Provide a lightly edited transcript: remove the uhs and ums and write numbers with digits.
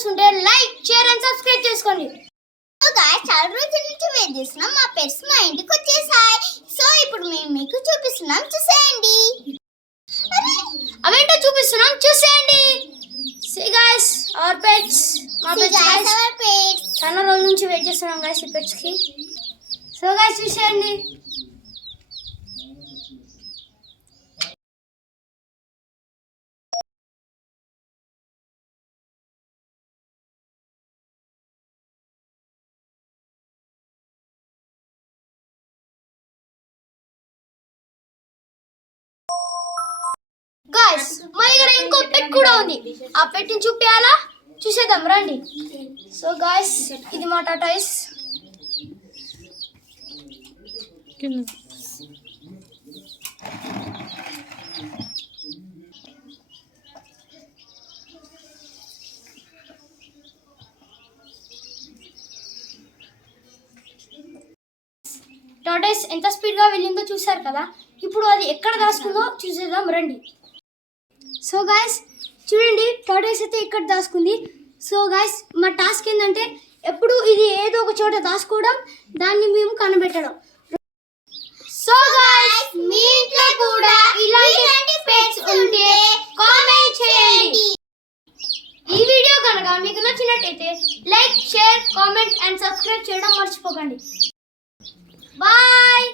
చూస్తుంటే like share and subscribe చేసుకోండి. So guys చాలా రోజుల నుంచి వెయిట్ చేస్తున్నాం. మా పెట్స్ మా ఇంటికి వచ్చేసాయి. సో ఇప్పుడు మేము మీకు చూపిస్తున్నాం, చూసేయండి. అవేంటో చూపిస్తున్నాం, చూసేయండి. సీ గాయ్స్ అవర్ పెట్స్, మా పెట్స్ చాలా రోజుల నుంచి వెయిట్ చేస్తున్నాం గాయ్స్ ఈ పెట్స్ కి. సో గాయ్స్ చూసేయండి. గాయ్స్ మా దగ్గర ఇంకో పెట్ కూడా ఉంది. ఆ పెట్ని చూపించాలా, చూసేద్దాం రండి. సో గాయ్స్ ఇది మా టాటాయిస్. టాటాయిస్ ఎంత స్పీడ్గా వెళ్ళిందో చూసారు కదా. ఇప్పుడు అది ఎక్కడ దాచుకుందో చూసేద్దాం రండి. సో గాయ్స్ చూడండి, టాటాయిస్ అయితే ఇక్కడ దాచుకుంది. సో గాయ్స్ మా టాస్క్ ఏంటంటే ఎప్పుడు ఇది ఏదో ఒక చోట దాచుకోవడం, దాన్ని మేము కనిపెట్టడం. సో గాయ్స్ మీ ఇంట్లో కూడా ఇలాంటి పెట్స్ ఉంటే కామెంట్ చేయండి. ఈ వీడియో కనుక మీకు నచ్చినట్టయితే like share comment and subscribe చేయడం మర్చిపోకండి. బాయ్.